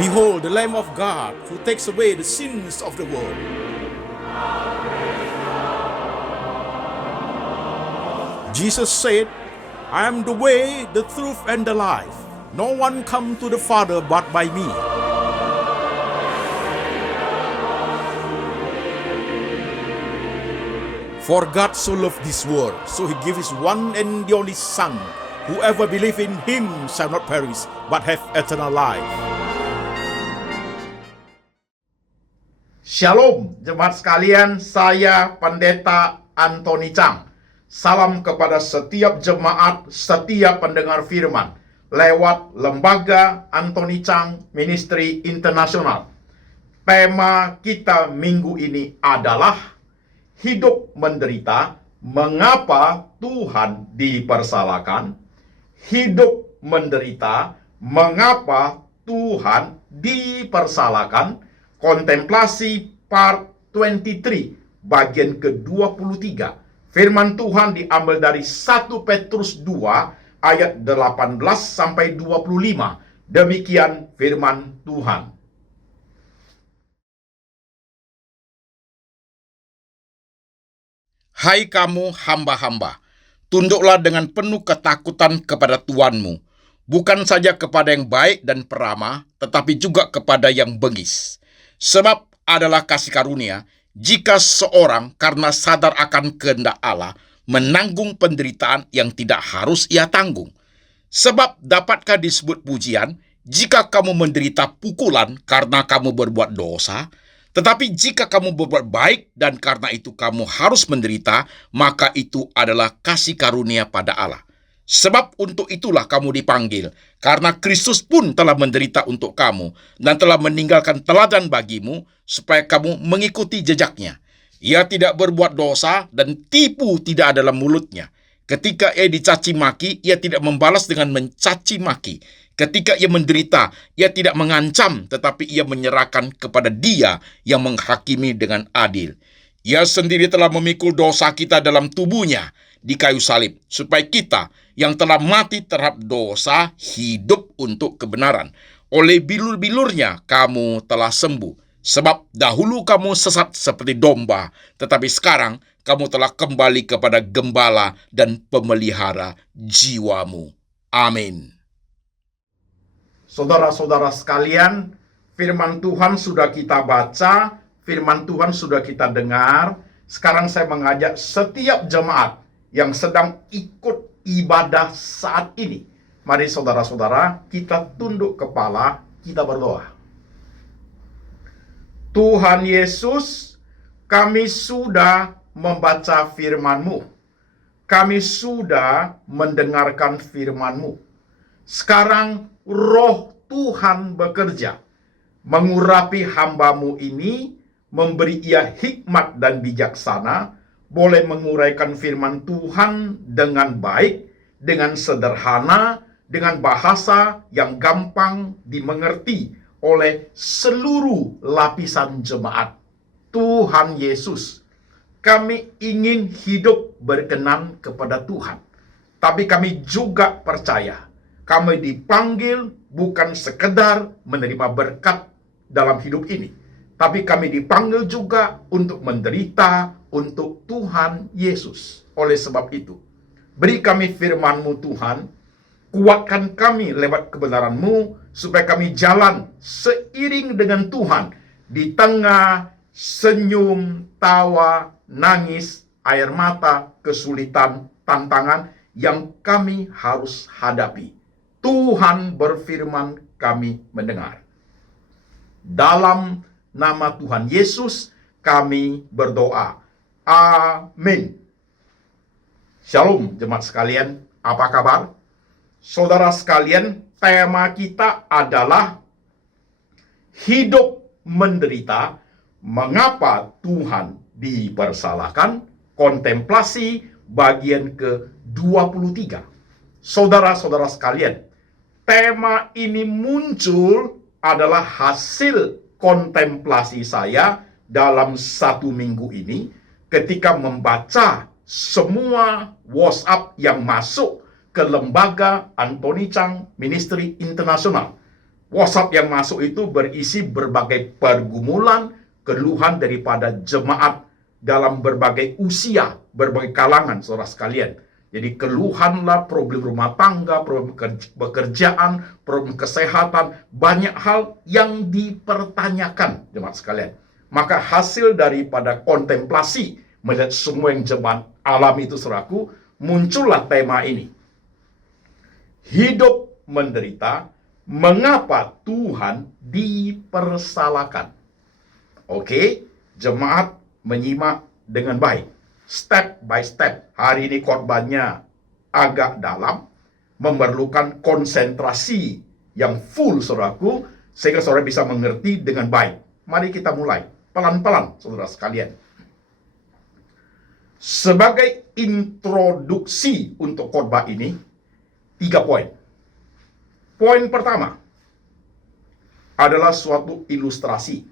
Behold, the Lamb of God who takes away the sins of the world. Jesus said, I am the way, the truth, and the life. No one come to the Father but by me. For God so loved this world, so he gave his one and the only Son. Whoever believe in him shall not perish, but have eternal life. Shalom jemaat sekalian, saya Pendeta Antoni Chang. Salam kepada setiap jemaat, setiap pendengar firman lewat Lembaga Antoni Chang Ministry Internasional. Tema kita minggu ini adalah hidup menderita, mengapa Tuhan dipersalahkan? Hidup menderita, mengapa Tuhan dipersalahkan? Kontemplasi part 23, bagian ke-23. Firman Tuhan diambil dari 1 Petrus 2 ayat 18 sampai 25. Demikian firman Tuhan. Hai kamu hamba-hamba, tunduklah dengan penuh ketakutan kepada Tuanmu, bukan saja kepada yang baik dan peramah, tetapi juga kepada yang bengis. Sebab adalah kasih karunia, jika seorang karena sadar akan kehendak Allah, menanggung penderitaan yang tidak harus ia tanggung. Sebab dapatkah disebut pujian, jika kamu menderita pukulan karena kamu berbuat dosa? Tetapi jika kamu berbuat baik dan karena itu kamu harus menderita, maka itu adalah kasih karunia pada Allah. Sebab untuk itulah kamu dipanggil, karena Kristus pun telah menderita untuk kamu dan telah meninggalkan teladan bagimu, supaya kamu mengikuti jejaknya. Ia tidak berbuat dosa dan tipu tidak dalam mulutnya. Ketika ia dicaci maki, ia tidak membalas dengan mencaci maki. Ketika ia menderita, ia tidak mengancam, tetapi ia menyerahkan kepada Dia yang menghakimi dengan adil. Ia sendiri telah memikul dosa kita dalam tubuhnya di kayu salib, supaya kita yang telah mati terhadap dosa hidup untuk kebenaran. Oleh bilur-bilurnya kamu telah sembuh. Sebab dahulu kamu sesat seperti domba, tetapi sekarang kamu telah kembali kepada gembala dan pemelihara jiwamu. Amin. Saudara-saudara sekalian, firman Tuhan sudah kita baca, firman Tuhan sudah kita dengar. Sekarang saya mengajak setiap jemaat yang sedang ikut ibadah saat ini. Mari saudara-saudara, kita tunduk kepala, kita berdoa. Tuhan Yesus, kami sudah membaca firman-Mu. Kami sudah mendengarkan firman-Mu. Sekarang Roh Tuhan bekerja, mengurapi hamba-Mu ini, memberi ia hikmat dan bijaksana, boleh menguraikan firman Tuhan dengan baik, dengan sederhana, dengan bahasa yang gampang dimengerti oleh seluruh lapisan jemaat. Tuhan Yesus, kami ingin hidup berkenan kepada Tuhan, tapi kami juga percaya kami dipanggil bukan sekedar menerima berkat dalam hidup ini, tapi kami dipanggil juga untuk menderita untuk Tuhan Yesus. Oleh sebab itu, beri kami firman-Mu Tuhan, kuatkan kami lewat kebenaran-Mu, supaya kami jalan seiring dengan Tuhan di tengah senyum, tawa, nangis, air mata, kesulitan, tantangan yang kami harus hadapi. Tuhan berfirman, kami mendengar. Dalam nama Tuhan Yesus kami berdoa. Amin. Shalom jemaat sekalian, apa kabar? Saudara sekalian, tema kita adalah hidup menderita, mengapa Tuhan dipersalahkan? Kontemplasi bagian ke-23. Saudara-saudara sekalian, tema ini muncul adalah hasil kontemplasi saya dalam 1 minggu ini ketika membaca semua WhatsApp yang masuk ke Lembaga Antoni Chang Ministry Internasional. WhatsApp yang masuk itu berisi berbagai pergumulan, keluhan daripada jemaat dalam berbagai usia, berbagai kalangan, saudara sekalian. Jadi keluhanlah, problem rumah tangga, problem pekerjaan, problem kesehatan, banyak hal yang dipertanyakan, jemaat sekalian. Maka hasil daripada kontemplasi melihat semua yang jemaat alami itu, saudaraku, muncullah tema ini. Hidup menderita, mengapa Tuhan dipersalahkan? Oke, jemaat menyimak dengan baik. Step by step. Hari ini khotbahnya agak dalam, memerlukan konsentrasi yang full, saudaraku, sehingga saudara bisa mengerti dengan baik. Mari kita mulai, pelan-pelan, saudara sekalian. Sebagai introduksi untuk khotbah ini, 3 poin. Poin pertama adalah suatu ilustrasi.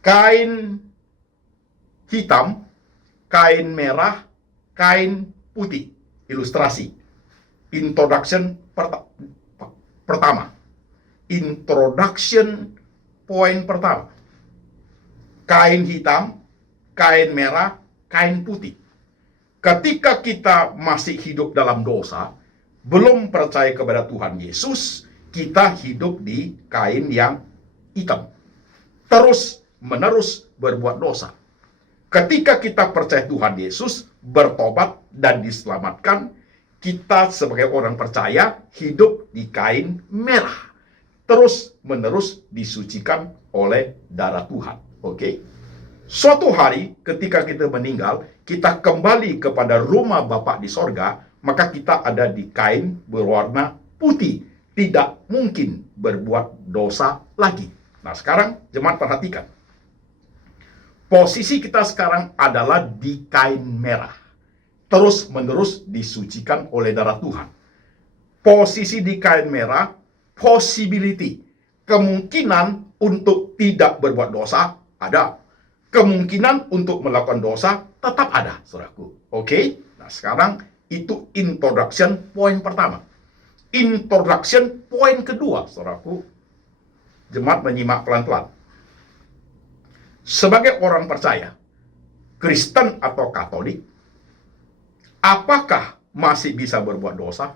Kain hitam, kain merah, kain putih. Ilustrasi. Introduction pertama. Introduction poin pertama. Kain hitam, kain merah, kain putih. Ketika kita masih hidup dalam dosa, belum percaya kepada Tuhan Yesus, kita hidup di kain yang hitam. Terus menerus berbuat dosa. Ketika kita percaya Tuhan Yesus, bertobat dan diselamatkan, kita sebagai orang percaya hidup di kain merah. Terus menerus disucikan oleh darah Tuhan. Oke? Suatu hari ketika kita meninggal, kita kembali kepada rumah Bapa di sorga, maka kita ada di kain berwarna putih. Tidak mungkin berbuat dosa lagi. Nah, sekarang jemaat perhatikan. Posisi kita sekarang adalah di kain merah. Terus menerus disucikan oleh darah Tuhan. Posisi di kain merah, possibility. Kemungkinan untuk tidak berbuat dosa ada. Kemungkinan untuk melakukan dosa tetap ada, saudaraku. Oke? Nah, sekarang itu introduction poin pertama. Introduction poin kedua, saudaraku. Jemaat menyimak pelan-pelan. Sebagai orang percaya, Kristen atau Katolik, apakah masih bisa berbuat dosa?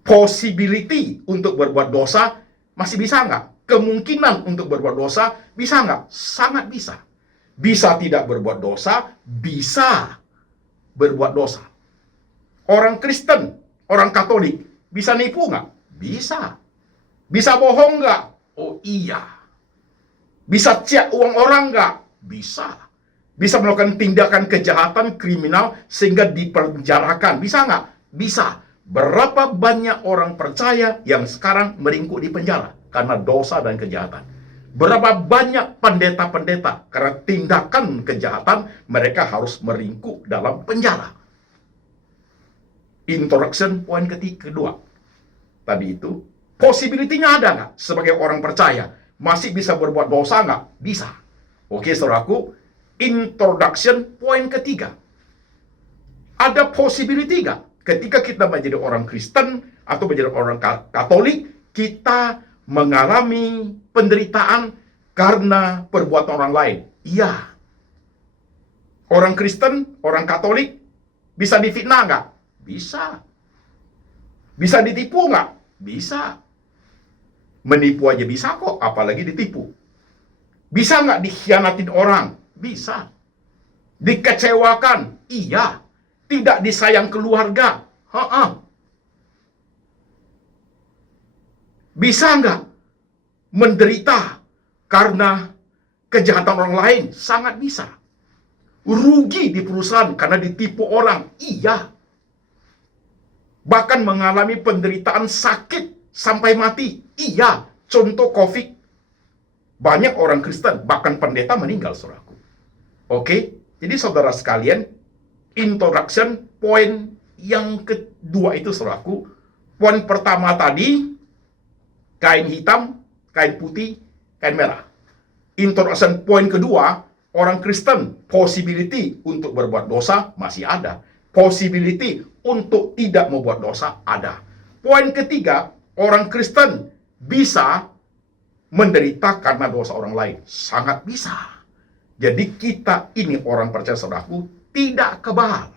Possibility untuk berbuat dosa masih bisa nggak? Kemungkinan untuk berbuat dosa bisa nggak? Sangat bisa. Bisa tidak berbuat dosa, bisa berbuat dosa. Orang Kristen, orang Katolik, bisa nipu nggak? Bisa. Bisa bohong nggak? Oh iya. Bisa ciak uang orang nggak? Bisa. Bisa melakukan tindakan kejahatan kriminal sehingga dipenjarakan. Bisa nggak? Bisa. Berapa banyak orang percaya yang sekarang meringkuk di penjara karena dosa dan kejahatan? Berapa banyak pendeta-pendeta karena tindakan kejahatan mereka harus meringkuk dalam penjara? Introduction poin kedua. Tadi itu, possibility-nya ada nggak sebagai orang percaya? Masih bisa berbuat dosa nggak? Bisa. Oke, saudaraku. Introduction poin ketiga. Ada possibility nggak? Ketika kita menjadi orang Kristen atau menjadi orang Katolik, kita mengalami penderitaan karena perbuatan orang lain. Iya. Orang Kristen, orang Katolik, bisa difitnah nggak? Bisa. Bisa ditipu nggak? Bisa. Menipu aja bisa kok, apalagi ditipu. Bisa nggak dikhianatin orang? Bisa. Dikecewakan? Iya. Tidak disayang keluarga? Bisa nggak menderita karena kejahatan orang lain? Sangat bisa. Rugi di perusahaan karena ditipu orang? Iya. Bahkan mengalami penderitaan sakit sampai mati? Iya. Contoh COVID. Banyak orang Kristen, bahkan pendeta meninggal, saudaraku. Oke? Jadi saudara sekalian, introduction poin yang kedua itu, saudaraku. Poin pertama tadi, kain hitam, kain putih, kain merah. Introduction poin kedua, orang Kristen, possibility untuk berbuat dosa masih ada. Possibility untuk tidak membuat dosa ada. Poin ketiga, orang Kristen bisa menderita karena dosa orang lain? Sangat bisa. Jadi kita ini orang percaya saudaraku tidak kebal.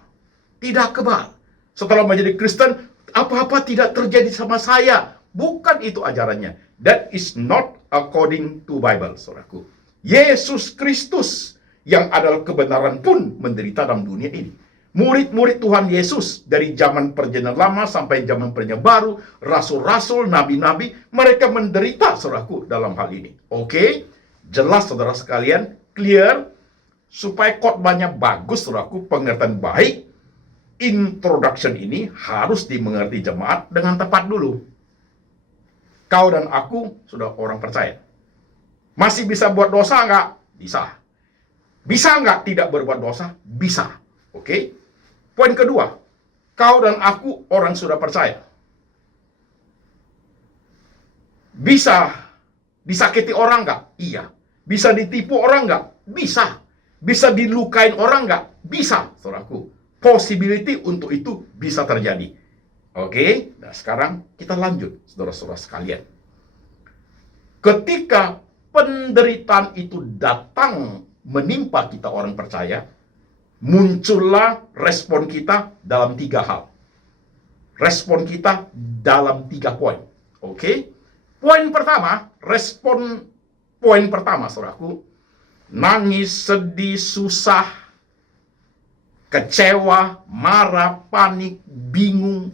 Tidak kebal. Setelah menjadi Kristen, apa-apa tidak terjadi sama saya. Bukan itu ajarannya. That is not according to Bible, saudaraku. Yesus Kristus yang adalah kebenaran pun menderita dalam dunia ini. Murid-murid Tuhan Yesus dari zaman perjanjian lama sampai zaman perjanjian baru, rasul-rasul, nabi-nabi, mereka menderita, saudaraku, dalam hal ini. Oke, jelas saudara sekalian, clear, supaya khotbahnya bagus, saudaraku, pengertian baik, introduction ini harus dimengerti jemaat dengan tepat dulu. Kau dan aku sudah orang percaya. Masih bisa buat dosa nggak? Bisa. Bisa nggak tidak berbuat dosa? Bisa. Oke? Poin kedua, kau dan aku orang sudah percaya. Bisa disakiti orang nggak? Iya. Bisa ditipu orang nggak? Bisa. Bisa dilukain orang nggak? Bisa, saudaraku. Possibility untuk itu bisa terjadi. Oke? Nah, sekarang kita lanjut, saudara-saudara sekalian. Ketika penderitaan itu datang menimpa kita orang percaya, muncullah respon kita dalam 3 hal. Respon kita dalam 3 poin. Oke? Poin pertama, poin pertama, saudaraku, nangis, sedih, susah, kecewa, marah, panik, bingung,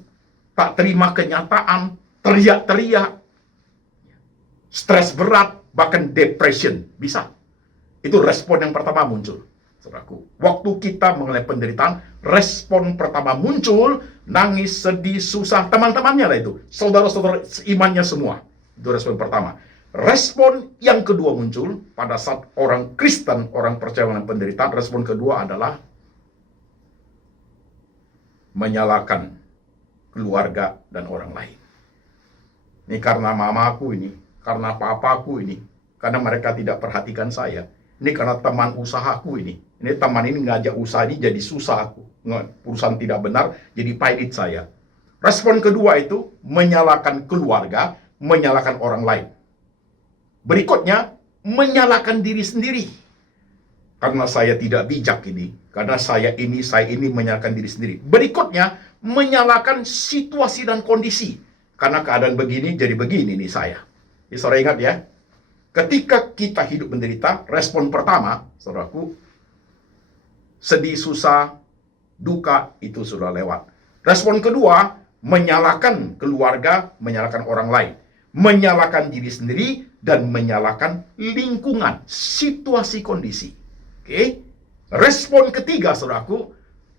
tak terima kenyataan, teriak-teriak, stres berat, bahkan depression. Bisa. Itu respon yang pertama muncul. Saudaraku, waktu kita mengalami penderitaan, respon pertama muncul, nangis, sedih, susah, teman-temannya lah itu, saudara-saudara imannya semua. Itu respon pertama. Respon yang kedua muncul pada saat orang Kristen, orang percaya mengalami penderitaan, respon kedua adalah menyalahkan keluarga dan orang lain. Ini karena mamaku ini, karena papaku ini, karena mereka tidak perhatikan saya. Ini karena teman usahaku ini. Ini teman ini ngajak usaha ini jadi susah aku. Perusahaan tidak benar, jadi pahit saya. Respon kedua itu menyalahkan keluarga, menyalahkan orang lain. Berikutnya, menyalahkan diri sendiri. Karena saya tidak bijak ini, karena saya ini menyalahkan diri sendiri. Berikutnya, menyalahkan situasi dan kondisi. Karena keadaan begini, jadi begini nih saya. Jadi saudara ingat ya, ketika kita hidup menderita, respon pertama, saudaraku, sedih, susah, duka, itu sudah lewat. Respon kedua, menyalahkan keluarga, menyalahkan orang lain. Menyalahkan diri sendiri, dan menyalahkan lingkungan, situasi, kondisi. Oke? Respon ketiga, saudaraku,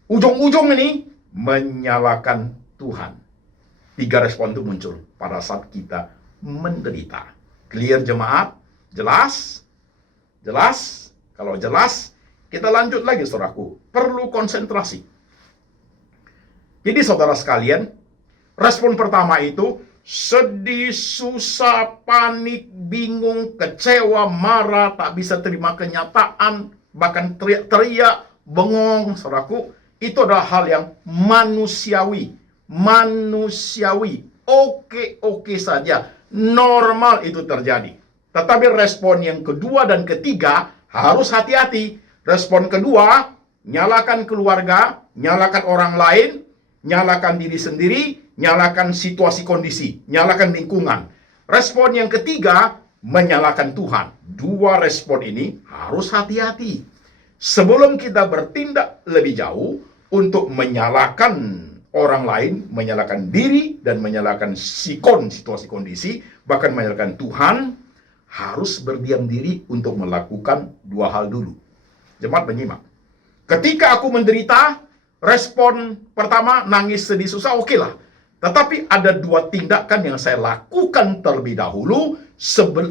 ujung-ujung ini, menyalahkan Tuhan. 3 respon itu muncul pada saat kita menderita. Clear jemaat? Jelas? Jelas? Kalau jelas, kita lanjut lagi saudaraku. Perlu konsentrasi. Jadi saudara sekalian, respon pertama itu sedih, susah, panik, bingung, kecewa, marah, tak bisa terima kenyataan, bahkan teriak-teriak, bengong, saudaraku. Itu adalah hal yang manusiawi. Manusiawi. Oke saja. Normal itu terjadi. Tetapi respon yang kedua dan ketiga harus hati-hati. Respon kedua, nyalakan keluarga, nyalakan orang lain, nyalakan diri sendiri, nyalakan situasi kondisi, nyalakan lingkungan. Respon yang ketiga, menyalahkan Tuhan. 2 respon ini harus hati-hati. Sebelum kita bertindak lebih jauh untuk menyalahkan orang lain, menyalahkan diri, dan menyalahkan situasi kondisi, bahkan menyalahkan Tuhan, harus berdiam diri untuk melakukan 2 hal dulu. Jemaat menyimak. Ketika aku menderita, respon pertama, nangis, sedih, susah, oke lah. Tetapi ada 2 tindakan yang saya lakukan terlebih dahulu,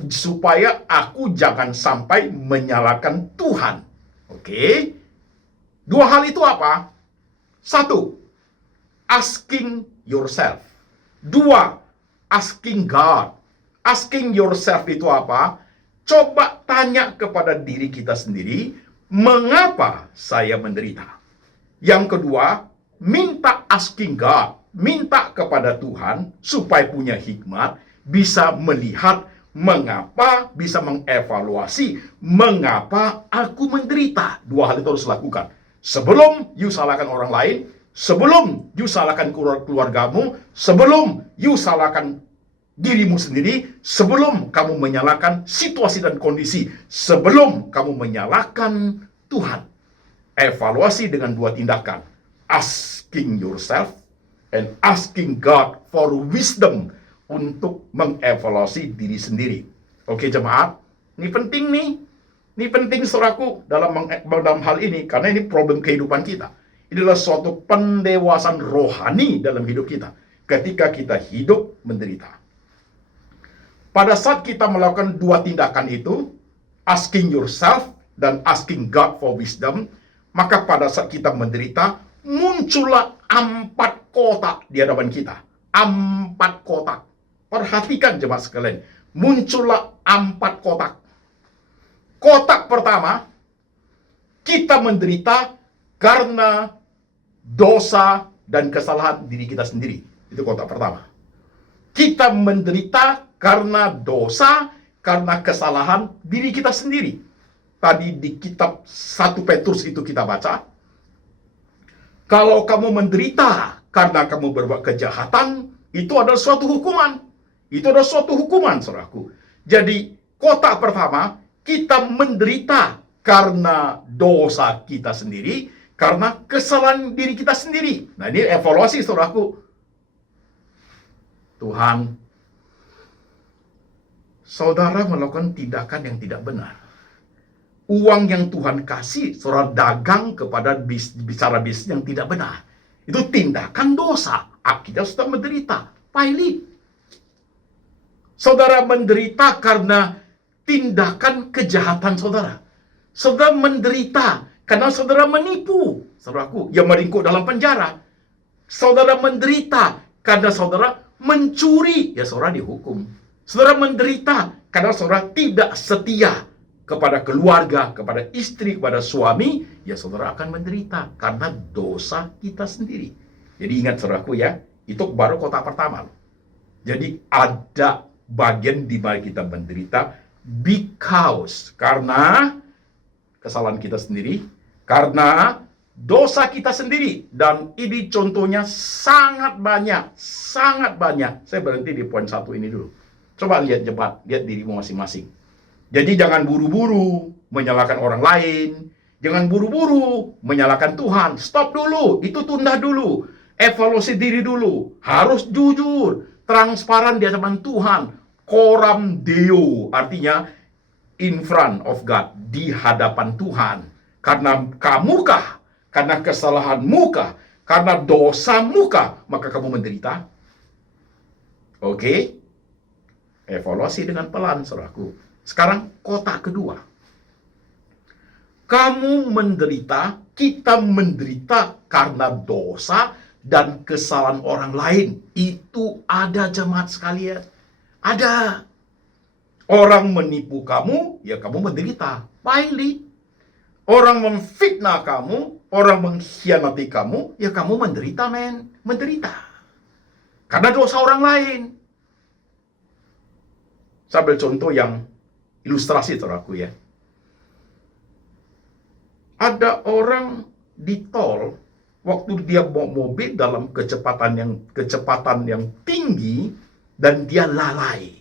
supaya aku jangan sampai menyalahkan Tuhan. Oke? 2 hal itu apa? 1, asking yourself. 2, asking God. Asking yourself itu apa? Coba tanya kepada diri kita sendiri, mengapa saya menderita? Yang kedua, minta asking God. minta kepada Tuhan supaya punya hikmat, bisa melihat mengapa, bisa mengevaluasi mengapa aku menderita. Dua hal itu harus lakukan. Sebelum you salahkan orang lain, sebelum you salahkan keluargamu, sebelum you salahkan dirimu sendiri, sebelum kamu menyalahkan situasi dan kondisi, sebelum kamu menyalahkan Tuhan. Evaluasi dengan dua tindakan. Asking yourself and asking God for wisdom untuk mengevaluasi diri sendiri. Oke jemaat, ini penting nih. Ini penting saudaraku dalam hal ini, karena ini problem kehidupan kita. Ini adalah suatu pendewasaan rohani dalam hidup kita. Ketika kita hidup menderita. Pada saat kita melakukan dua tindakan itu, asking yourself dan asking God for wisdom, maka pada saat kita menderita, muncullah 4 kotak di hadapan kita. 4 kotak. Perhatikan jemaat sekalian. Muncullah 4 kotak. Kotak pertama, kita menderita karena dosa dan kesalahan diri kita sendiri. Itu kotak pertama. Kita menderita karena dosa, karena kesalahan diri kita sendiri. Tadi di kitab 1 Petrus itu kita baca, kalau kamu menderita karena kamu berbuat kejahatan, itu adalah suatu hukuman. Itu adalah suatu hukuman, saudaraku. Jadi, kotak pertama, kita menderita karena dosa kita sendiri, karena kesalahan diri kita sendiri. Nah, ini evaluasi, saudaraku. Tuhan, saudara melakukan tindakan yang tidak benar. Uang yang Tuhan kasih, saudara dagang kepada bicara bisnis yang tidak benar. Itu tindakan dosa. Akhirnya saudara menderita. Pailit. Saudara menderita karena tindakan kejahatan saudara. Saudara menderita karena saudara menipu. Saudaraku, yang meringkuk dalam penjara. Saudara menderita karena saudara mencuri. Ya saudara dihukum. Saudara menderita karena saudara tidak setia kepada keluarga, kepada istri, kepada suami, ya saudara akan menderita karena dosa kita sendiri. Jadi ingat saudaraku ya, itu baru kotak pertama. Jadi ada bagian di mana kita menderita because karena kesalahan kita sendiri, karena dosa kita sendiri, dan ini contohnya sangat banyak, sangat banyak. Saya berhenti di poin 1 ini dulu. Coba lihat lihat dirimu masing-masing. Jadi jangan buru-buru menyalahkan orang lain. Jangan buru-buru menyalahkan Tuhan. Stop dulu. Itu tunda dulu. Evaluasi diri dulu. Harus jujur. Transparan di hadapan Tuhan. Coram Deo. Artinya in front of God. Di hadapan Tuhan. Karena kamukah? Karena kesalahanmu kah? Karena dosamu kah? Maka kamu menderita. Oke? Evaluasi dengan pelan, saudaraku. Sekarang kotak kedua. Kamu menderita, kita menderita karena dosa dan kesalahan orang lain. Itu ada jemaat sekalian. Ada. Orang menipu kamu, ya kamu menderita. Pailit. Orang memfitnah kamu, orang mengkhianati kamu, ya kamu menderita, men. Menderita. Karena dosa orang lain. Saya ambil contoh yang ilustrasi, saudaraku ya. Ada orang di tol, waktu dia bawa mobil dalam kecepatan yang tinggi, dan dia lalai.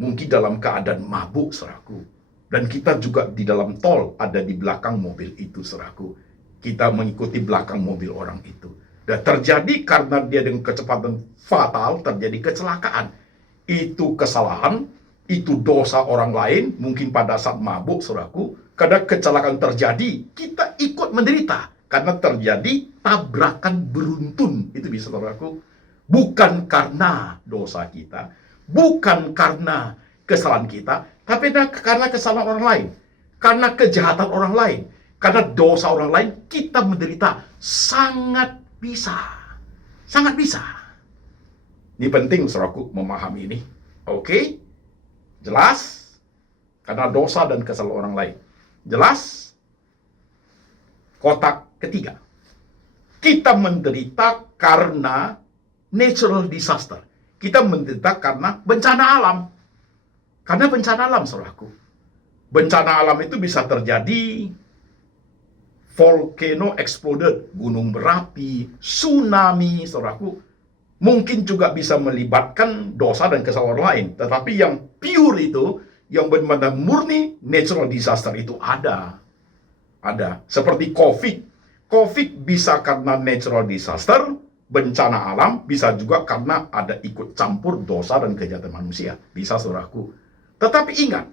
Mungkin dalam keadaan mabuk, saudaraku. Dan kita juga di dalam tol, ada di belakang mobil itu, saudaraku. Kita mengikuti belakang mobil orang itu. Dan terjadi karena dia dengan kecepatan fatal, terjadi kecelakaan. Itu kesalahan, itu dosa orang lain, mungkin pada saat mabuk, saudaraku. Karena kecelakaan terjadi, kita ikut menderita. Karena terjadi tabrakan beruntun. Itu bisa, saudaraku. Bukan karena dosa kita, bukan karena kesalahan kita, tapi karena kesalahan orang lain. Karena kejahatan orang lain. Karena dosa orang lain, kita menderita. Sangat bisa. Sangat bisa. Ini penting, saudaraku, memahami ini. Oke? Jelas? Karena dosa dan kesalahan orang lain. Jelas? Kotak ketiga. Kita menderita karena natural disaster. Kita menderita karena bencana alam. Karena bencana alam, saudaraku. Bencana alam itu bisa terjadi volcano exploded, gunung berapi, tsunami, saudaraku. Mungkin juga bisa melibatkan dosa dan kesalahan lain. Tetapi yang pure itu, yang benar-benar murni natural disaster itu ada. Ada. Seperti COVID. COVID bisa karena natural disaster, bencana alam, bisa juga karena ada ikut campur dosa dan kejahatan manusia. Bisa, saudaraku. Tetapi ingat,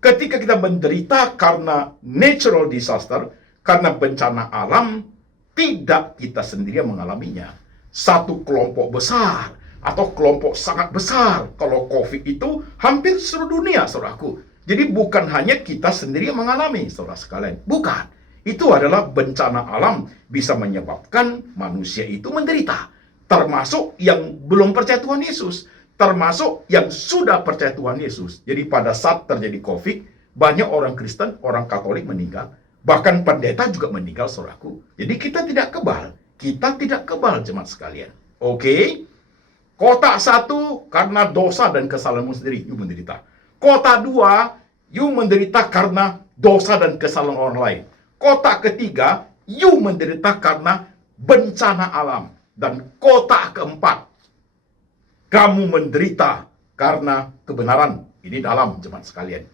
ketika kita menderita karena natural disaster, karena bencana alam, tidak kita sendiri yang mengalaminya. Satu kelompok besar atau kelompok sangat besar. Kalau COVID itu hampir seluruh dunia, saudaraku. Jadi bukan hanya kita sendiri yang mengalami, saudara sekalian. Bukan. Itu adalah bencana alam bisa menyebabkan manusia itu menderita. Termasuk yang belum percaya Tuhan Yesus. Termasuk yang sudah percaya Tuhan Yesus. Jadi pada saat terjadi COVID, banyak orang Kristen, orang Katolik meninggal. Bahkan pendeta juga meninggal, saudaraku. Jadi kita tidak kebal. Kita tidak kebal, jemaat sekalian. Oke? Kotak 1, karena dosa dan kesalahanmu sendiri, you menderita. Kotak 2, you menderita karena dosa dan kesalahan orang lain. Kotak ketiga, you menderita karena bencana alam. Dan kotak keempat, kamu menderita karena kebenaran. Ini dalam, jemaat sekalian.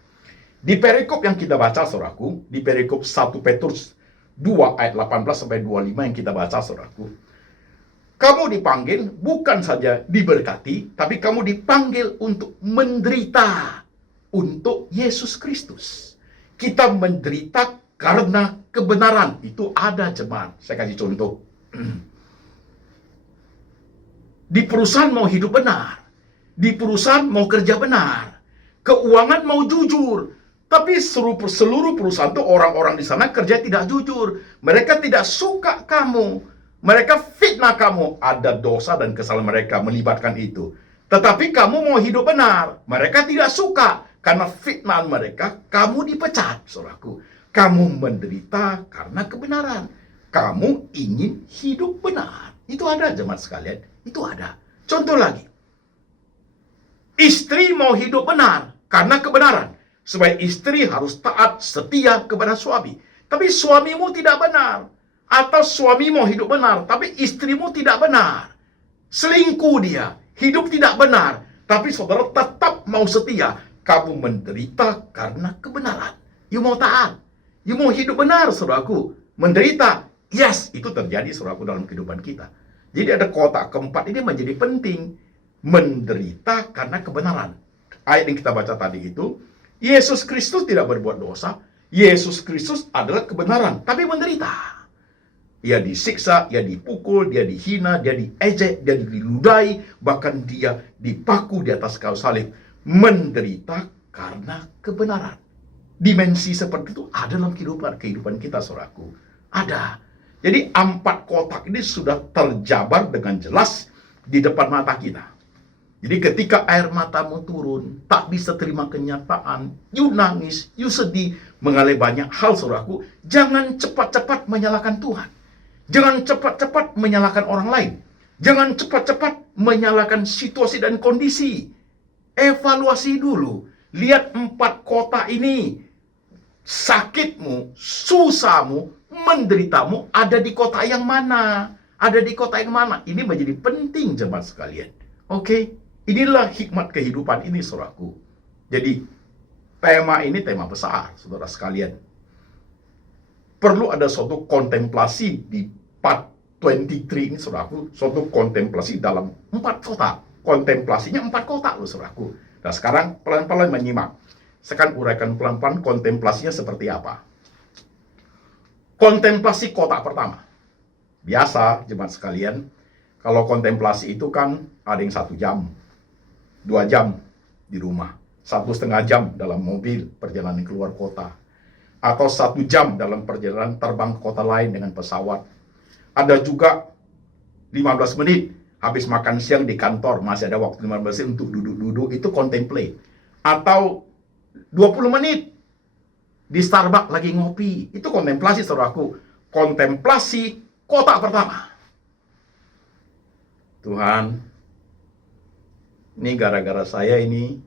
Di perikop yang kita baca, saudaraku, di perikop 1 Petrus 2 ayat 18 sampai 25 yang kita baca, saudaraku. Kamu dipanggil bukan saja diberkati, tapi kamu dipanggil untuk menderita untuk Yesus Kristus. Kita menderita karena kebenaran. Itu ada, jemaat. Saya kasih contoh. Di perusahaan mau hidup benar. Di perusahaan mau kerja benar. Keuangan mau jujur. Tapi seluruh perusahaan itu orang-orang di sana kerja tidak jujur. Mereka tidak suka kamu. Mereka fitnah kamu. Ada dosa dan kesalahan mereka melibatkan itu. Tetapi kamu mau hidup benar. Mereka tidak suka. Karena fitnah mereka, kamu dipecat, saudaraku. Kamu menderita karena kebenaran. Kamu ingin hidup benar. Itu ada, jemaat sekalian. Itu ada. Contoh lagi. Istri mau hidup benar karena kebenaran. Supaya istri harus taat, setia kepada suami. Tapi suamimu tidak benar. Atau suamimu hidup benar, tapi istrimu tidak benar. Selingkuh dia, hidup tidak benar. Tapi saudara tetap mau setia. Kamu menderita karena kebenaran. You mau taat. You mau hidup benar, saudaraku. Menderita. Yes, itu terjadi, saudaraku, dalam kehidupan kita. Jadi ada kotak keempat ini menjadi penting. Menderita karena kebenaran. Ayat yang kita baca tadi itu, Yesus Kristus tidak berbuat dosa. Yesus Kristus adalah kebenaran, tapi menderita. Ia disiksa, ia dipukul, dia dihina, dia diejek, dia diludai, bahkan dia dipaku di atas kayu salib. Menderita karena kebenaran. Dimensi seperti itu ada dalam kehidupan kita, saudaraku. Ada. Jadi 4 kotak ini sudah terjabar dengan jelas di depan mata kita. Jadi ketika air matamu turun, tak bisa terima kenyataan, you nangis, you sedih, mengalami banyak hal, saudaraku, jangan cepat-cepat menyalahkan Tuhan. Jangan cepat-cepat menyalahkan orang lain. Jangan cepat-cepat menyalahkan situasi dan kondisi. Evaluasi dulu. Lihat 4 kotak ini. Sakitmu, susahmu, menderitamu ada di kota yang mana? Ada di kota yang mana? Ini menjadi penting, jemaat sekalian. Oke? Inilah hikmat kehidupan ini, saudaraku. Jadi, tema ini tema besar, saudara sekalian. Perlu ada suatu kontemplasi di part 23 ini, saudaraku. Suatu kontemplasi dalam 4 kotak. Kontemplasinya 4 kotak, loh, saudaraku. Nah, sekarang pelan-pelan menyimak. Saya akan uraikan pelan-pelan kontemplasinya seperti apa. Kontemplasi kotak pertama. Biasa, jemaat sekalian, kalau kontemplasi itu kan ada yang 1 jam, 2 jam di rumah, 1,5 jam dalam mobil perjalanan keluar kota, atau 1 jam dalam perjalanan terbang ke kota lain dengan pesawat. Ada juga 15 menit habis makan siang di kantor, masih ada waktu 15 menit untuk duduk-duduk, itu contemplate. Atau 20 menit di Starbucks lagi ngopi, itu kontemplasi, saudaraku. Kontemplasi kotak pertama. Tuhan, ini gara-gara saya ini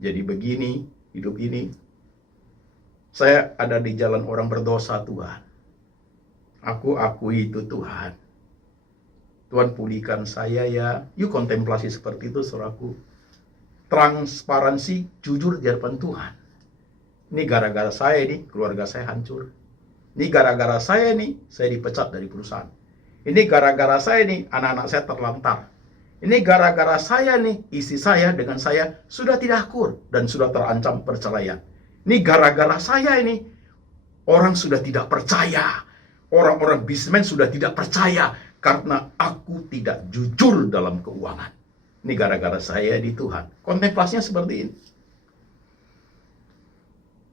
jadi begini, hidup ini. Saya ada di jalan orang berdosa, Tuhan. Aku akui itu, Tuhan. Tuhan, pulihkan saya ya. Yuk kontemplasi seperti itu, saudaraku. Transparansi, jujur di hadapan Tuhan. Ini gara-gara saya ini, keluarga saya hancur. Ini gara-gara saya ini, saya dipecat dari perusahaan. Ini gara-gara saya ini, anak-anak saya terlantar. Ini gara-gara saya nih, istri saya dengan saya sudah tidak akur dan sudah terancam perceraian. Ini gara-gara saya ini, orang sudah tidak percaya. Orang-orang bisnismen sudah tidak percaya karena aku tidak jujur dalam keuangan. Ini gara-gara saya di Tuhan. Kontemplasinya seperti ini.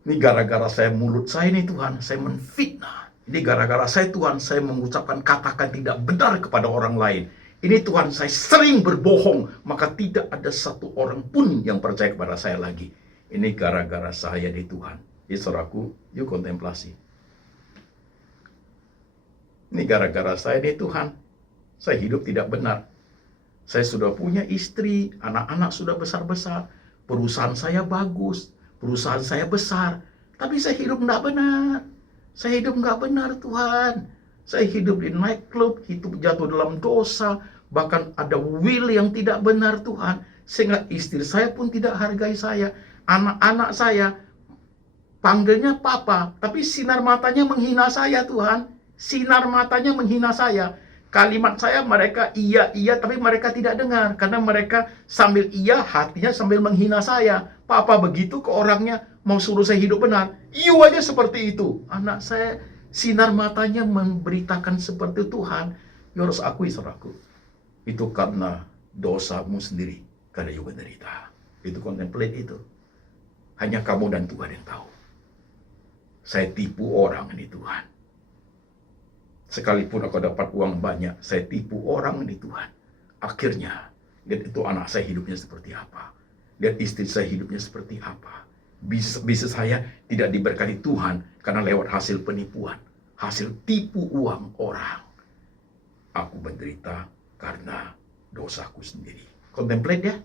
Ini gara-gara saya, mulut saya ini Tuhan, saya menfitnah. Ini gara-gara saya Tuhan, saya mengucapkan kata-kata tidak benar kepada orang lain. Ini Tuhan, saya sering berbohong, maka tidak ada satu orang pun yang percaya kepada saya lagi. Ini gara-gara saya di Tuhan. Jadi saudaraku, yuk kontemplasi. Ini gara-gara saya di Tuhan. Saya hidup tidak benar. Saya sudah punya istri, anak-anak sudah besar-besar. Perusahaan saya bagus, perusahaan saya besar. Tapi saya hidup tidak benar. Saya hidup nggak benar, Tuhan. Saya hidup di nightclub, hidup jatuh dalam dosa. Bahkan ada will yang tidak benar, Tuhan. Sehingga istri saya pun tidak hargai saya. Anak-anak saya panggilnya papa, tapi sinar matanya menghina saya, Tuhan. Sinar matanya menghina saya. Kalimat saya mereka iya, tapi mereka tidak dengar. Karena mereka sambil iya, hatinya sambil menghina saya. Papa begitu ke orangnya, mau suruh saya hidup benar. You aja seperti itu. Anak saya, sinar matanya memberitakan seperti Tuhan. You harus akui, saudaraku. Itu karena dosamu sendiri. Karena you menderita. Itu contemplate itu. Hanya kamu dan Tuhan yang tahu. Saya tipu orang ini, Tuhan. Sekalipun aku dapat uang banyak, saya tipu orang ini, Tuhan. Akhirnya, lihat itu anak saya hidupnya seperti apa. Lihat istri saya hidupnya seperti apa. Bisnis saya tidak diberkati Tuhan karena lewat hasil penipuan. Hasil tipu uang orang. Aku menderita karena dosaku sendiri. Contemplate ya.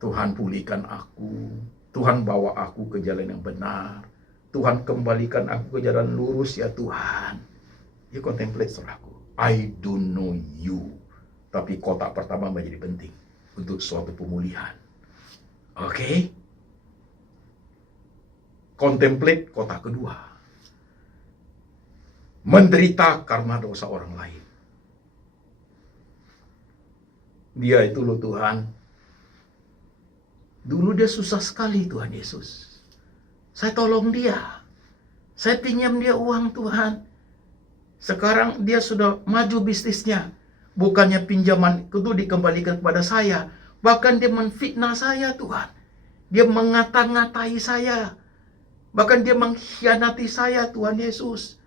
Tuhan pulihkan aku. Tuhan bawa aku ke jalan yang benar. Tuhan kembalikan aku ke jalan lurus ya Tuhan. You contemplate, saudaraku. I don't know you. Tapi kotak pertama menjadi penting untuk suatu pemulihan. Oke? Contemplate kotak kedua. Menderita karena dosa orang lain. Dia itu loh Tuhan. Dulu dia susah sekali Tuhan Yesus. Saya tolong dia. Saya pinjam dia uang Tuhan. Sekarang dia sudah maju bisnisnya. Bukannya pinjaman itu dikembalikan kepada saya. Bahkan dia menfitnah saya Tuhan. Dia mengata-ngatai saya. Bahkan dia mengkhianati saya Tuhan Yesus.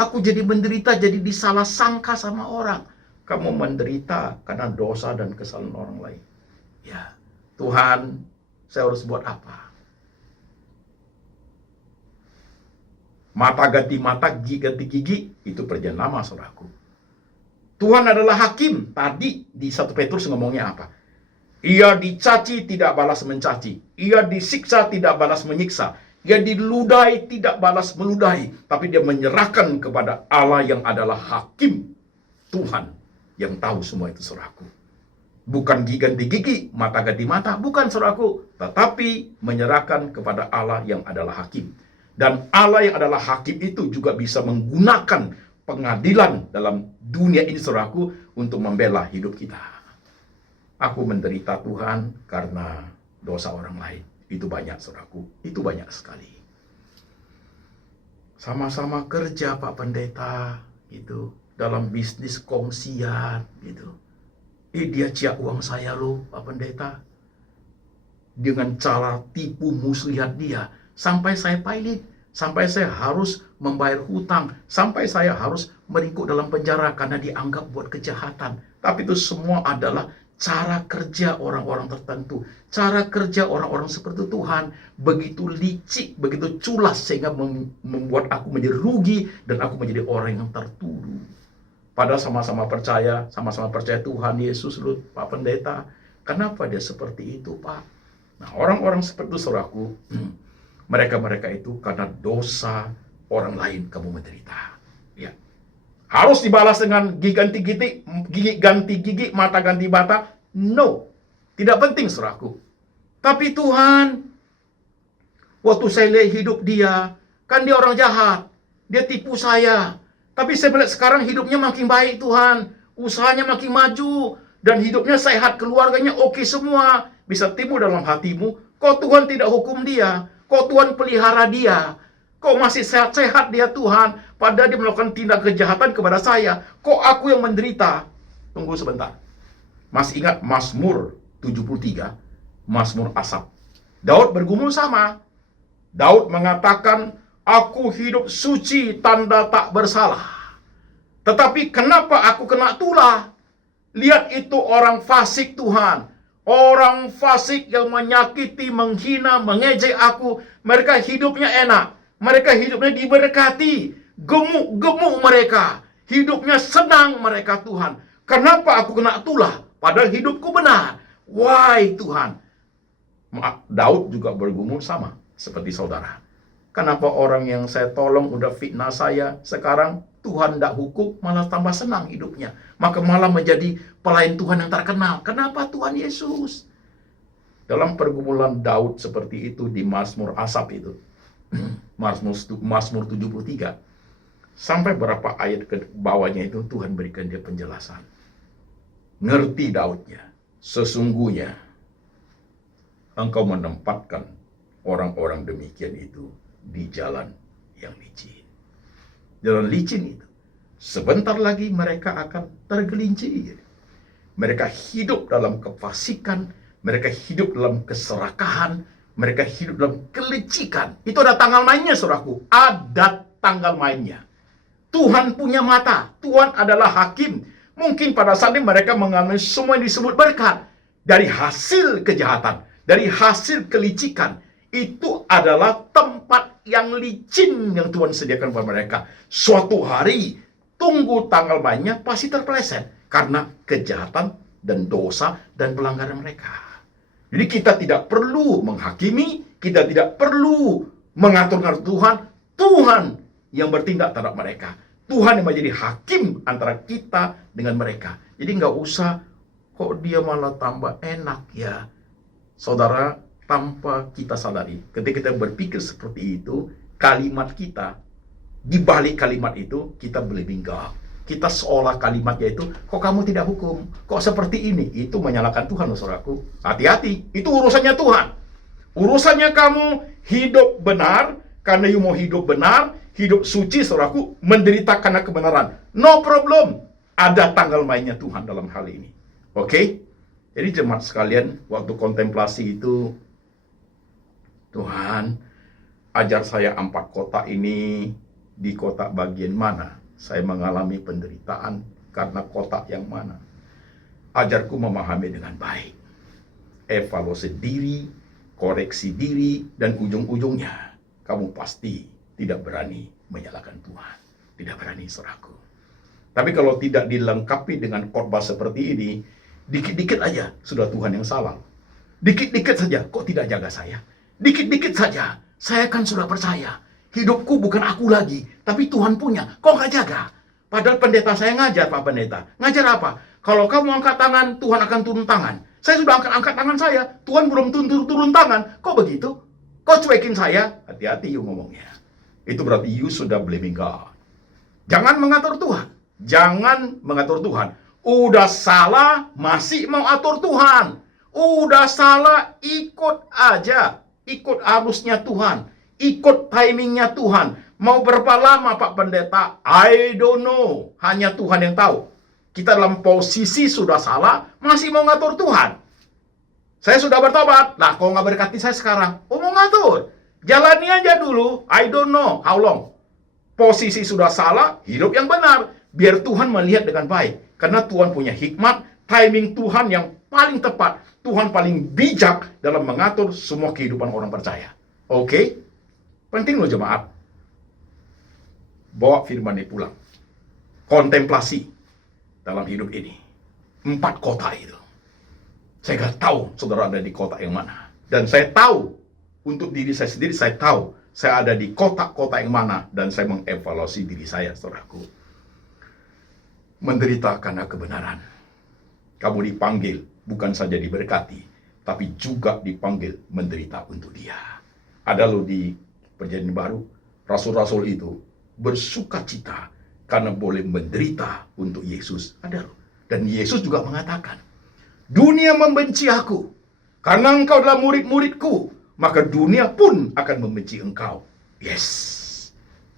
Aku jadi menderita, jadi disalah sangka sama orang. Kamu menderita karena dosa dan kesalahan orang lain. Ya, Tuhan, saya harus buat apa? Mata ganti mata, gigi ganti gigi, itu perjanjian lama, saudaraku. Tuhan adalah hakim. Tadi di 1 Petrus ngomongnya apa? Ia dicaci, tidak balas mencaci. Ia disiksa, tidak balas menyiksa. Ia diludahi, tidak balas meludahi. Tapi dia menyerahkan kepada Allah yang adalah hakim. Tuhan yang tahu semua itu, saudaraku. Bukan gigi ganti gigi, mata ganti mata. Bukan, saudaraku. Tetapi menyerahkan kepada Allah yang adalah hakim. Dan Allah yang adalah hakim itu juga bisa menggunakan pengadilan dalam dunia ini, saudaraku, untuk membela hidup kita. Aku menderita Tuhan karena dosa orang lain. Itu banyak, saudaraku. Itu banyak sekali. Sama-sama kerja, Pak Pendeta, gitu. Dalam bisnis kongsian, gitu. Dia ciak uang saya loh, Pak Pendeta. Dengan cara tipu muslihat dia. Sampai saya pilot, sampai saya harus membayar hutang, sampai saya harus meringkuk dalam penjara karena dianggap buat kejahatan. Tapi itu semua adalah cara kerja orang-orang tertentu. Cara kerja orang-orang seperti Tuhan begitu licik, begitu culas sehingga membuat aku menjadi rugi dan aku menjadi orang yang tertuduh. Padahal sama-sama percaya Tuhan Yesus loh, Pak Pendeta. Kenapa dia seperti itu, Pak? Nah, orang-orang seperti itu, saudaraku, mereka itu karena dosa orang lain kamu menderita. Ya. Harus dibalas dengan gigi ganti gigi, mata ganti mata? No. Tidak penting, saudaraku. Tapi Tuhan, waktu saya lihat hidup dia, kan dia orang jahat. Dia tipu saya. Tapi saya melihat sekarang hidupnya makin baik, Tuhan. Usahanya makin maju. Dan hidupnya sehat, keluarganya oke semua. Bisa timbul dalam hatimu, kok Tuhan tidak hukum dia? Kok Tuhan pelihara dia? Kok masih sehat-sehat dia, Tuhan? Padahal dia melakukan tindak kejahatan kepada saya. Kok aku yang menderita? Tunggu sebentar. Masih ingat Mazmur 73? Mazmur Asaf. Daud bergumul sama. Daud mengatakan, aku hidup suci, tanda tak bersalah. Tetapi kenapa aku kena tulah? Lihat itu orang fasik, Tuhan. Orang fasik yang menyakiti, menghina, mengejek aku. Mereka hidupnya enak. Mereka hidupnya diberkati. Gemuk-gemuk mereka. Hidupnya senang mereka, Tuhan. Kenapa aku kena tulah? Padahal hidupku benar. Why, Tuhan? Daud juga bergumul sama seperti saudara. Kenapa orang yang saya tolong udah fitnah saya, sekarang Tuhan tidak hukum, malah tambah senang hidupnya. Maka malah menjadi pelayan Tuhan yang terkenal. Kenapa Tuhan Yesus? Dalam pergumulan Daud seperti itu di Mazmur Asaf itu, Mazmur 73, sampai berapa ayat ke bawahnya itu Tuhan berikan dia penjelasan. Ngerti Daudnya, sesungguhnya engkau menempatkan orang-orang demikian itu di jalan yang licin. Jalan licin itu, sebentar lagi mereka akan tergelincir. Mereka hidup dalam kefasikan, mereka hidup dalam keserakahan, mereka hidup dalam kelicikan. Itu ada tanggal mainnya, saudaraku. Ada tanggal mainnya. Tuhan punya mata. Tuhan adalah hakim. Mungkin pada saat ini mereka mengalami semua yang disebut berkat. Dari hasil kejahatan, dari hasil kelicikan. Itu adalah tempat yang licin yang Tuhan sediakan kepada mereka. Suatu hari, tunggu tanggal mainnya pasti terpeleset. Karena kejahatan dan dosa dan pelanggaran mereka. Jadi kita tidak perlu menghakimi, kita tidak perlu mengatur-ngatur Tuhan. Tuhan yang bertindak terhadap mereka. Tuhan yang menjadi hakim antara kita dengan mereka. Jadi nggak usah, kok dia malah tambah enak ya. Saudara, tanpa kita sadari, ketika kita berpikir seperti itu, kalimat kita, di balik kalimat itu, kita believing God. Kita seolah kalimatnya itu, kok kamu tidak hukum? Kok seperti ini? Itu menyalahkan Tuhan, saudaraku. Hati-hati, itu urusannya Tuhan. Urusannya kamu hidup benar, karena you mau hidup benar, hidup suci, saudaraku, menderita karena kebenaran. No problem. Ada tanggal mainnya Tuhan dalam hal ini. Oke? Jadi jemaat sekalian, waktu kontemplasi itu, Tuhan, ajar saya 4 kotak ini, di kotak bagian mana saya mengalami penderitaan, karena kotak yang mana. Ajarku memahami dengan baik. Evaluasi diri, koreksi diri, dan ujung-ujungnya, kamu pasti tidak berani menyalahkan Tuhan. Tidak berani, saudaraku. Tapi kalau tidak dilengkapi dengan khotbah seperti ini, dikit-dikit aja sudah Tuhan yang salah. Dikit-dikit saja, kok tidak jaga saya? Dikit-dikit saja, saya kan sudah percaya. Hidupku bukan aku lagi, tapi Tuhan punya. Kok nggak jaga? Padahal pendeta saya ngajar, Pak Pendeta. Ngajar apa? Kalau kamu angkat tangan, Tuhan akan turun tangan. Saya sudah angkat tangan saya, Tuhan belum turun tangan. Kok begitu? Kok cuekin saya? Hati-hati you ngomongnya. Itu berarti you sudah believing God. Jangan mengatur Tuhan. Jangan mengatur Tuhan. Udah salah, masih mau atur Tuhan. Udah salah, ikut aja. Ikut arusnya Tuhan. Ikut timingnya Tuhan. Mau berapa lama Pak Pendeta? I don't know. Hanya Tuhan yang tahu. Kita dalam posisi sudah salah, masih mau ngatur Tuhan. Saya sudah bertobat. Nah, kalau nggak berkati saya sekarang, mau ngatur. Jalani aja dulu. I don't know how long. Posisi sudah salah, hidup yang benar. Biar Tuhan melihat dengan baik. Karena Tuhan punya hikmat, timing Tuhan yang paling tepat. Tuhan paling bijak dalam mengatur semua kehidupan orang percaya. Oke? Penting loh jemaat. Bawa firman ini pulang. Kontemplasi. dalam hidup ini. 4 kota itu. Saya nggak tahu saudara ada di kota yang mana. Dan saya tahu, untuk diri saya sendiri, saya tahu saya ada di kota-kota yang mana. Dan saya mengevaluasi diri saya, saudaraku. Menderita karena kebenaran. Kamu dipanggil bukan saja diberkati, tapi juga dipanggil menderita untuk Dia. Ada loh di Perjanjian Baru, rasul-rasul itu bersuka cita karena boleh menderita untuk Yesus. Ada loh. Dan Yesus juga mengatakan, dunia membenci aku karena engkau adalah murid-muridku, maka dunia pun akan membenci engkau. Yes,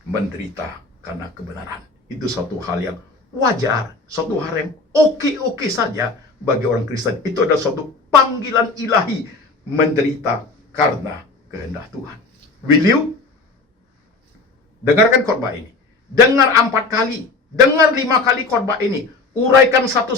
menderita karena kebenaran. Itu suatu hal yang wajar, suatu hal yang oke-oke saja bagi orang Kristen. Itu adalah suatu panggilan ilahi, menderita karena kehendak Tuhan. Will you? Dengarkan khotbah ini. Dengar 4 kali, dengar 5 kali khotbah ini. Uraikan satu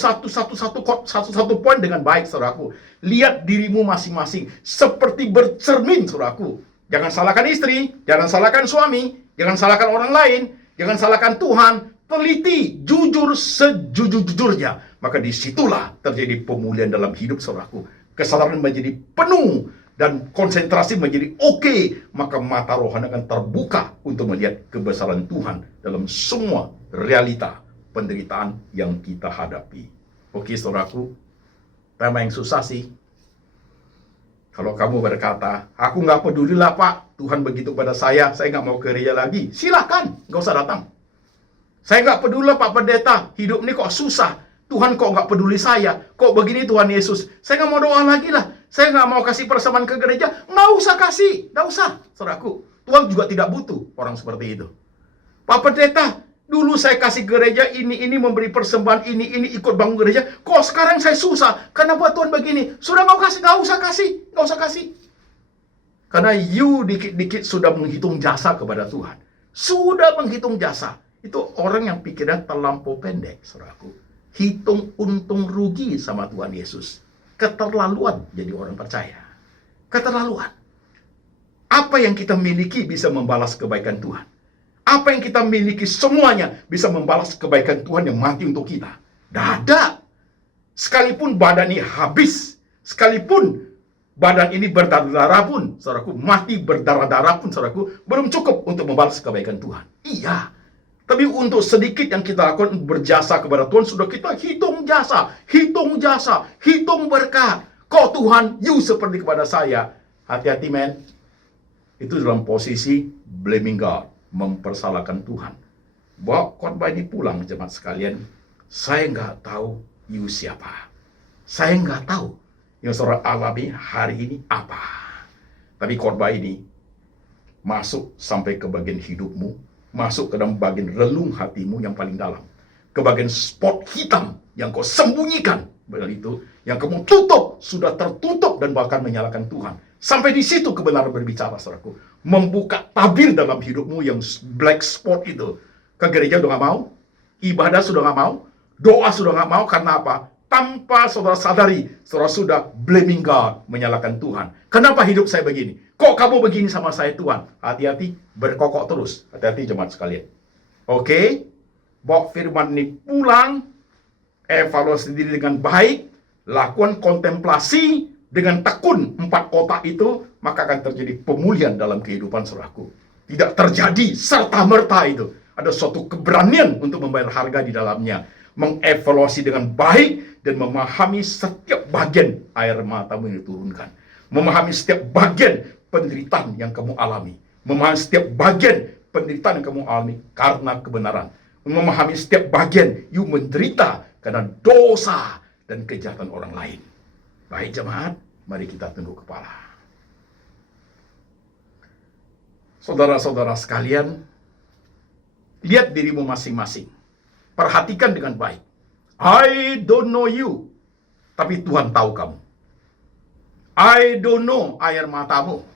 poin dengan baik, saudaraku. Lihat dirimu masing-masing seperti bercermin, saudaraku. Jangan salahkan istri, jangan salahkan suami, jangan salahkan orang lain, jangan salahkan Tuhan. Teliti, jujur sejujur-jujurnya. Maka disitulah terjadi pemulihan dalam hidup, saudaraku. Kesadaran menjadi penuh dan konsentrasi menjadi oke. Maka mata rohani akan terbuka untuk melihat kebesaran Tuhan dalam semua realita penderitaan yang kita hadapi. Oke, saudaraku, tema yang susah sih. Kalau kamu berkata, aku nggak peduli lah Pak, Tuhan begitu pada saya nggak mau ke gereja lagi. Silakan, nggak usah datang. Saya nggak peduli lah Pak Pendeta, hidup ini kok susah. Tuhan kok nggak peduli saya, kok begini Tuhan Yesus. Saya nggak mau doa lagi lah. Saya nggak mau kasih persembahan ke gereja. Nggak usah kasih, nggak usah, saudaraku. Tuhan juga tidak butuh orang seperti itu. Pak Pendeta, dulu saya kasih gereja ini memberi persembahan ini ikut bangun gereja. Kok sekarang saya susah? Kenapa Tuhan begini? Sudah nggak usah kasih. Karena you dikit-dikit sudah menghitung jasa kepada Tuhan. Sudah menghitung jasa. Itu orang yang pikirnya terlampau pendek, saudaraku. Hitung untung rugi sama Tuhan Yesus. Keterlaluan jadi orang percaya. Keterlaluan. Apa yang kita miliki bisa membalas kebaikan Tuhan. Apa yang kita miliki semuanya bisa membalas kebaikan Tuhan yang mati untuk kita. Tidak ada. Sekalipun badan ini habis, sekalipun badan ini berdarah-darah pun, saudaraku, mati berdarah-darah pun, saudaraku, belum cukup untuk membalas kebaikan Tuhan. Iya. Tapi untuk sedikit yang kita lakukan berjasa kepada Tuhan, sudah kita hitung jasa, hitung berkat. Kok Tuhan, you seperti kepada saya. Hati-hati, men. Itu dalam posisi blaming God. Mempersalahkan Tuhan. Bawa khotbah ini pulang, jemaat sekalian. Saya nggak tahu you siapa. Saya nggak tahu yang saudara alami hari ini apa. Tapi khotbah ini masuk sampai ke bagian hidupmu, masuk ke dalam bagian relung hatimu yang paling dalam, ke bagian spot hitam yang kau sembunyikan, benar itu, yang kamu tutup, sudah tertutup dan bahkan menyalahkan Tuhan. Sampai di situ kebenaran berbicara, saudaraku. Membuka tabir dalam hidupmu yang black spot itu. Ke gereja udah gak mau, ibadah sudah gak mau, doa sudah gak mau. Karena apa? Tanpa saudara sadari, saudara sudah blaming God, menyalahkan Tuhan. Kenapa hidup saya begini? Kok kamu begini sama saya, Tuhan? Hati-hati, berkokok terus. Hati-hati jemaat sekalian. Oke? Bawa firman ini pulang, evaluasi diri dengan baik, lakukan kontemplasi dengan tekun 4 kota itu, maka akan terjadi pemulihan dalam kehidupan saudaraku. Tidak terjadi serta-merta itu. Ada suatu keberanian untuk membayar harga di dalamnya. Mengevaluasi dengan baik dan memahami setiap bagian air matamu yang diturunkan. Memahami setiap bagian penderitaan yang kamu alami. Memahami setiap bagian penderitaan yang kamu alami karena kebenaran. Memahami setiap bagian you menderita karena dosa dan kejahatan orang lain. Baik jemaat, mari kita tunduk kepala. Saudara-saudara sekalian, lihat dirimu masing-masing. Perhatikan dengan baik. I don't know you, tapi Tuhan tahu kamu. I don't know air matamu.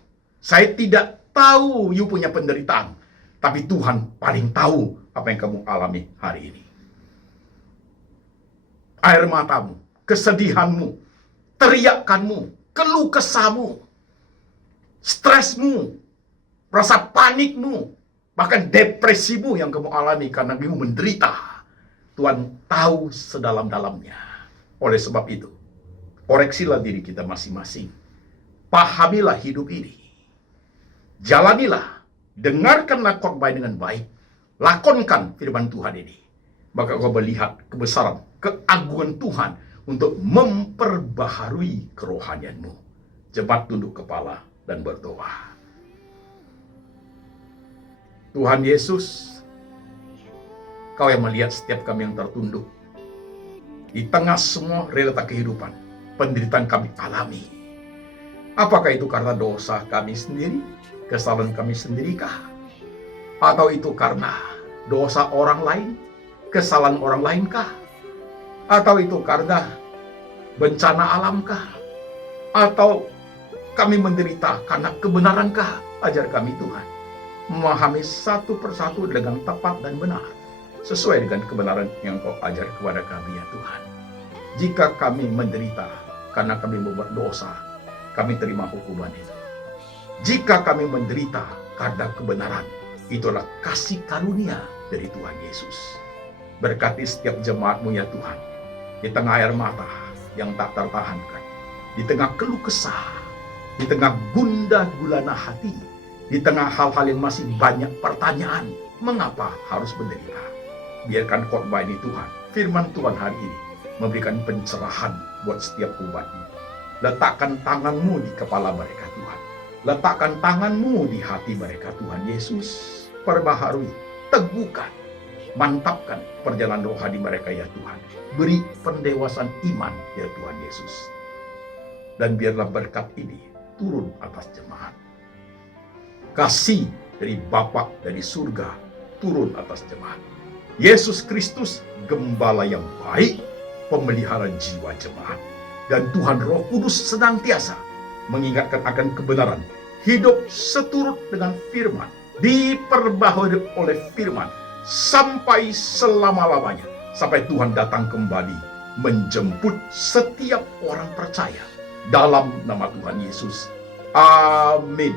Saya tidak tahu you punya penderitaan, tapi Tuhan paling tahu apa yang kamu alami hari ini. Air matamu, kesedihanmu, teriakanmu, keluh kesahmu, stresmu, rasa panikmu, bahkan depresimu yang kamu alami karena kamu menderita. Tuhan tahu sedalam-dalamnya. Oleh sebab itu, koreksilah diri kita masing-masing. Pahamilah hidup ini. Jalanilah, dengarkanlah khotbah dengan baik. Lakonkan firman Tuhan ini. Maka kau melihat kebesaran, keagungan Tuhan untuk memperbaharui kerohanianmu. Jemaat tunduk kepala dan berdoa. Tuhan Yesus, Kau yang melihat setiap kami yang tertunduk. Di tengah semua realita kehidupan, penderitaan kami alami. Apakah itu karena dosa kami sendiri, kesalahan kami sendirikah? Atau itu karena dosa orang lain, kesalahan orang lainkah? Atau itu karena bencana alamkah? Atau kami menderita karena kebenarankah? Ajar kami Tuhan memahami satu persatu dengan tepat dan benar, sesuai dengan kebenaran yang Kau ajar kepada kami ya Tuhan. Jika kami menderita karena kami membuat dosa, kami terima hukuman itu. Jika kami menderita karena kebenaran, itulah kasih karunia dari Tuhan Yesus. Berkati setiap jemaat-Mu ya Tuhan, di tengah air mata yang tak tertahankan, di tengah keluh kesah, di tengah gundah gulana hati, di tengah hal-hal yang masih banyak pertanyaan, mengapa harus menderita? Biarkan khotbah ini Tuhan, firman Tuhan hari ini, memberikan pencerahan buat setiap umat-Mu. Letakkan tangan-Mu di kepala mereka Tuhan. Letakkan tangan-Mu di hati mereka Tuhan Yesus. Perbaharui, teguhkan, mantapkan perjalanan rohani mereka ya Tuhan. Beri pendewasaan iman ya Tuhan Yesus. Dan biarlah berkat ini turun atas jemaat. Kasih dari Bapa dari surga turun atas jemaat. Yesus Kristus, gembala yang baik, pemelihara jiwa jemaat. Dan Tuhan Roh Kudus senantiasa mengingatkan akan kebenaran, hidup seturut dengan firman, diperbaharui oleh firman, sampai selama-lamanya, sampai Tuhan datang kembali, menjemput setiap orang percaya. Dalam nama Tuhan Yesus. Amin.